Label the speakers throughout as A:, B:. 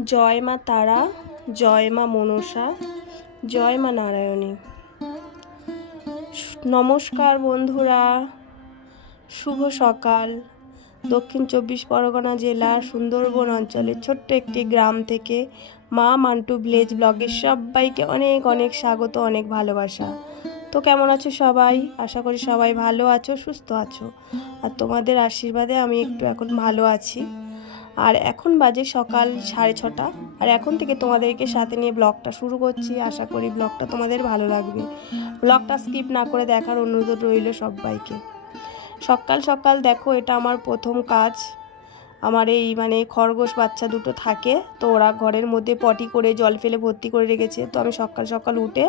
A: জয় মা তারা, জয় মা মনসা, জয় মা নারায়ণী। নমস্কার বন্ধুরা, শুভ সকাল। দক্ষিণ চব্বিশ পরগনা জেলার সুন্দরবন অঞ্চলের ছোট্ট একটি গ্রাম থেকে মা মান্টু ভিলেজ ব্লগের সবাইকে অনেক অনেক স্বাগত, অনেক ভালোবাসা। তো কেমন আছো সবাই? আশা করি সবাই ভালো আছো, সুস্থ আছো। আর তোমাদের আশীর্বাদে আমি একটু এখন ভালো আছি। আর এখন বাজে সকাল সাড়ে ছটা। আর এখন থেকে তোমাদেরকে সাথে নিয়ে ব্লগটা শুরু করছি। আশা করি ব্লগটা তোমাদের ভালো লাগবে। ব্লগটা স্কিপ না করে দেখার অনুরোধ রইল সবাইকে। সকাল সকাল দেখো, এটা আমার প্রথম কাজ। আমার এই মানে খরগোশ বাচ্চা দুটো থাকে, তো ওরা ঘরের মধ্যে পটি করে, জল ফেলে ভর্তি করে রেখেছে। তো আমি সকাল সকাল উঠে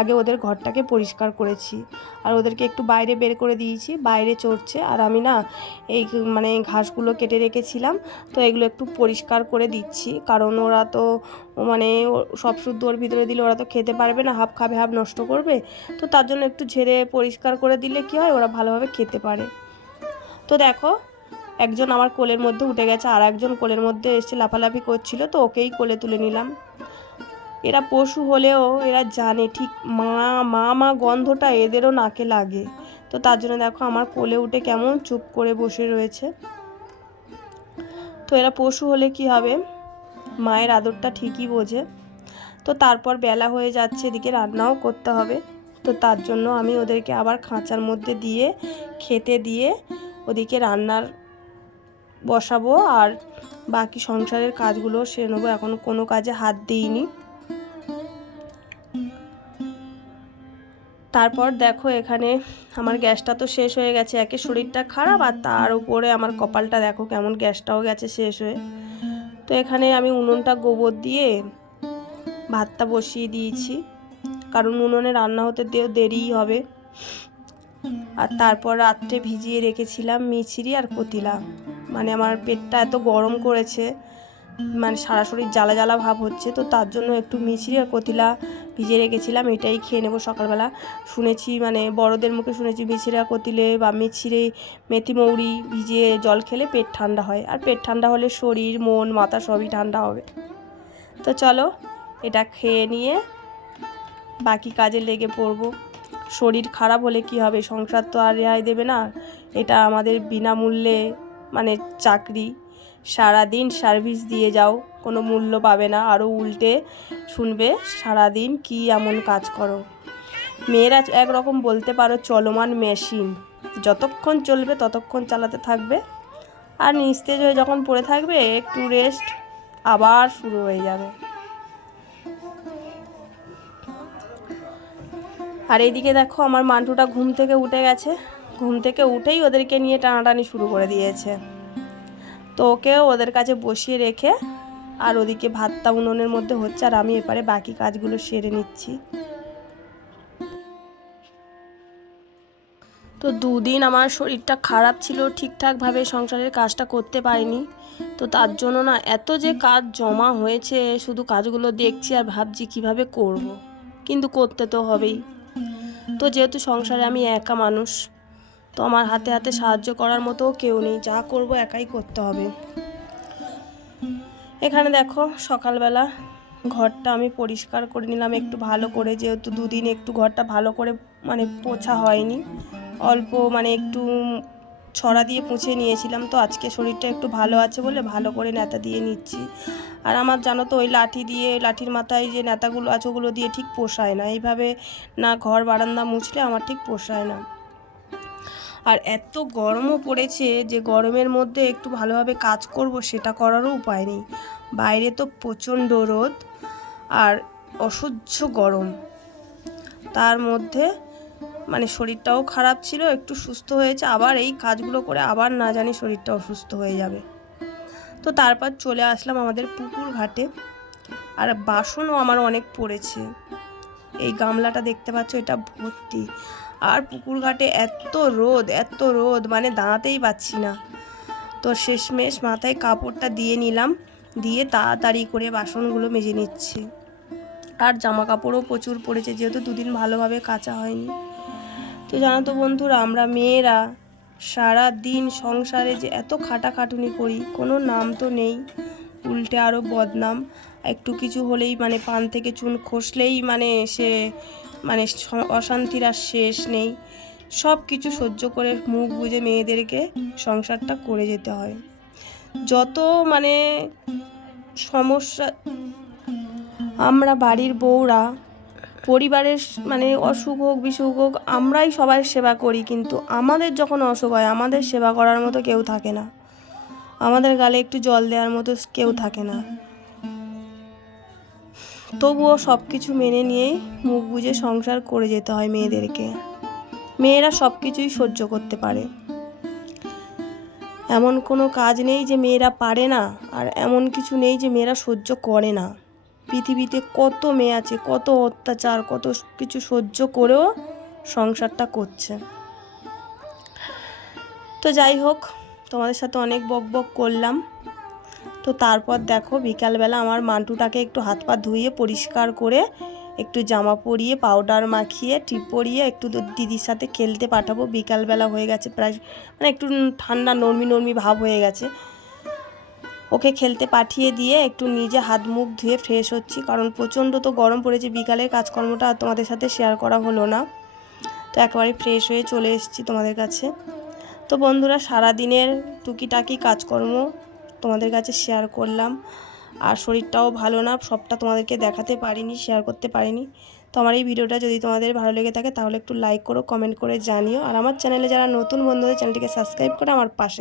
A: আগে ওদের ঘরটাকে পরিষ্কার করেছি। আর ওদেরকে একটু বাইরে বের করে দিয়েছি, বাইরে চড়ছে। আর আমি না এই মানে ঘাসগুলো কেটে রেখেছিলাম, তো এগুলো একটু পরিষ্কার করে দিচ্ছি। কারণ ওরা তো মানে সব শুদ্ধ ওর ভিতরে দিলে ওরা তো খেতে পারবে না, হাফ খাবে, হাফ নষ্ট করবে। তো তার জন্য একটু ঝেড়ে পরিষ্কার করে দিলে কি হয়, ওরা ভালোভাবে খেতে পারে। তো দেখো একজন আমার কোলের মধ্যে উঠে গেছে, আর একজন কোলের মধ্যে এসে লাফালাফি করছিল, তো ওকেই কোলে তুলে নিলাম। এরা পশু হলেও এরা জানে, ঠিক মা মা মা গন্ধটা এদেরও নাকে লাগে। তো তার জন্য দেখো আমার কোলে উঠে কেমন চুপ করে বসে রয়েছে। তো এরা পশু হলে কি হবে? মায়ের আদরটা ঠিকই বোঝে। তো তারপর বেলা হয়ে যাচ্ছে, এদিকে রান্নাও করতে হবে। তো তার জন্য আমি ওদেরকে আবার খাঁচার মধ্যে দিয়ে, খেতে দিয়ে ওদিকে রান্নার বসাবো আর বাকি সংসারের কাজগুলো সেরে নেব। এখন কোনো কাজে হাত দিইনি। তারপর দেখো এখানে আমার গ্যাসটা তো শেষ হয়ে গেছে, একে শরীরটা খারাপ আর তার উপরে আমার কপালটা দেখো কেমন গ্যাসটাও গেছে শেষ হয়ে। তো এখানে আমি উনুনটা গোবর দিয়ে ভাতটা বসিয়ে দিয়েছি, কারণ উনুনে রান্না হতে দেরিই হবে। আর তারপর রাত্রে ভিজিয়ে রেখেছিলাম মিছিরি আর কতিলা। মানে আমার পেটটা এত গরম করেছে মানে সারা শরীর জ্বালা জ্বালা ভাব হচ্ছে, তো তার জন্য একটু মিছরি আর কতিলা ভিজিয়ে রেখেছিলাম, এটাই খেয়ে নেব সকালবেলা। শুনেছি মানে বড়দের মুখে শুনেছি মিছিরা কতিলে বা মিছিরে, মেথি মৌরি ভিজিয়ে জল খেলে পেট ঠান্ডা হয়, আর পেট ঠান্ডা হলে শরীর, মন, মাথা সবই ঠান্ডা হবে। তো চলো, এটা খেয়ে নিয়ে বাকি কাজে লেগে পড়ব। শরীর খারাপ হলে কি হবে? সংসার তো আর রেহাই দেবে না, এটা আমাদের বিনামূল্যে মানে চাকরি, সারাদিন সার্ভিস দিয়ে যাও, কোনো মূল্য পাবে না আরও উল্টে শুনবে সারাদিন কি এমন কাজ করো। মেয়েরা একরকম বলতে পারো চলমান মেশিন যতক্ষণ চলবে ততক্ষণ চালাতে থাকবে। আর নিস্তেজ হয়ে যখন পড়ে থাকবে, একটু রেস্ট আবার শুরু হয়ে যাবে। আর এইদিকে দেখো আমার মান্টুটা ঘুম থেকে উঠে গেছে। ঘুম থেকে উঠেই ওদেরকে নিয়ে টানাটানি শুরু করে দিয়েছে। তো ওকে ওদের কাছে বসিয়ে রেখে আর ওদিকে ভাতটা উনুনের মধ্যে হচ্ছে আর আমি এপারে বাকি কাজগুলো সেরে নিচ্ছি। তো দুদিন আমার শরীরটা খারাপ ছিল, ঠিকঠাকভাবে সংসারের কাজটা করতে পারিনি। তো তার জন্য না এত যে কাজ জমা হয়েছে, শুধু কাজগুলো দেখছি আর ভাবছি কীভাবে করব। কিন্তু করতে তো হবেই। তো যেহেতু সংসারে আমি একা মানুষ তো আমার হাতে হাতে সাহায্য করার মতো কেউ নেই, যা করব একাই করতে হবে। এখানে দেখো, সকালবেলা ঘরটা আমি পরিষ্কার করে নিলাম, একটু ভালো করে, যেহেতু দুদিন একটু ঘরটা ভালো করে মানে পোছা হয়নি। অল্প মানে একটু ছড়া দিয়ে পুছে নিয়েছিলাম, তো আজকে শরীরটা একটু ভালো আছে বলে ভালো করে নেতা দিয়ে নিচ্ছি। আর আমার জানো তো, ওই লাঠি দিয়ে, লাঠির মাথায় যে নেতাগুলো আছে, ওগুলো দিয়ে ঠিক পোষায় না। এইভাবে না ঘর বারান্দা মুছলে আমার ঠিক পোষায় না। আর এত গরমও পড়েছে যে গরমের মধ্যে একটু ভালোভাবে কাজ করব সেটা করারও উপায় নেই। বাইরে তো প্রচণ্ড রোদ আর অসহ্য গরম। তার মধ্যে মানে শরীরটাও খারাপ ছিল, একটু সুস্থ হয়েছে, আবার এই কাজগুলো করে আবার না জানি শরীরটা অসুস্থ হয়ে যাবে। তো তারপর চলে আসলাম আমাদের পুকুর ঘাটে। আর বাসনও আমার অনেক পড়েছে। এই গামলাটা দেখতে পাচ্ছ, এটা ভর্তি। আর পুকুর ঘাটে এত রোদ এত রোদ মানে দাঁড়াতেই পাচ্ছি না। তো শেষমেশ মাথায় কাপড়টা দিয়ে নিলাম, দিয়ে তাড়াতাড়ি করে বাসনগুলো মেজে নিচ্ছি। আর জামা কাপড়ও প্রচুর পড়েছে, যেহেতু দুদিন ভালোভাবে কাচা হয়নি। তো জানো তো বন্ধুরা, আমরা মেয়েরা সারা দিন সংসারে যে এত খাটাখাটুনি করি, কোনো নাম তো নেই। উল্টে আরও বদনাম। একটু কিছু হলেই মানে পান থেকে চুন খসলেই মানে সে মানে অশান্তির আর শেষ নেই। সব কিছু সহ্য করে মুখ বুজে মেয়েদেরকে সংসারটা করে যেতে হয়। যত মানে সমস্যা, আমরা বাড়ির বউরা, পরিবারের মানে অসুখ হোক, বিসুখ হোক, আমরাই সবাই সেবা করি। কিন্তু আমাদের যখন অসুখ হয়, আমাদের সেবা করার মতো কেউ থাকে না। আমাদের গালে একটু জল দেওয়ার মতো কেউ থাকে না। তবুও সব কিছু মেনে নিয়েই মুখ বুজে সংসার করে যেতে হয় মেয়েদেরকে। মেয়েরা সব কিছুই সহ্য করতে পারে। এমন কোনো কাজ নেই যে মেয়েরা পারে না, আর এমন কিছু নেই যে মেয়েরা সহ্য করে না। পৃথিবীতে কত মেয়ে আছে, কত অত্যাচার, কত কিছু সহ্য করেও সংসারটা করছে। তো যাই হোক তোমাদের সাথে অনেক বক বক করলাম। তো তারপর দেখো বিকালবেলা আমার মান্টুটাকে একটু হাত পা ধুয়ে পরিষ্কার করে একটু জামা পরিয়ে পাউডার মাখিয়ে টিপ পরিয়ে একটু দিদির সাথে খেলতে পাঠাবো। বিকালবেলা হয়ে গেছে প্রায় মানে একটু ঠান্ডা, নরমি নরমি ভাব হয়ে গেছে। ওকে খেলতে পাঠিয়ে দিয়ে একটু নিজে হাত মুখ ধুয়ে ফ্রেশ হচ্ছি, কারণ প্রচণ্ড তো গরম পড়েছে। বিকালের কাজকর্মটা তোমাদের সাথে শেয়ার করা হলো না। তো একেবারে ফ্রেশ হয়ে চলে এসেছি তোমাদের কাছে। তো বন্ধুরা সারা দিনের টুকিটাকি কাজকর্ম তোমাদের কাছে শেয়ার করলাম আর শরীরটাও ভালো না, সবটা তোমাদেরকে দেখাতে পারিনি শেয়ার করতে পারিনি তো আমার এই ভিডিওটা যদি তোমাদের ভালো লেগে থাকে, তাহলে একটু লাইক করো কমেন্ট করে জানিও আর আমার চ্যানেলে যারা নতুন বন্ধুদের চ্যানেলটিকে সাবস্ক্রাইব করে আমার পাশে।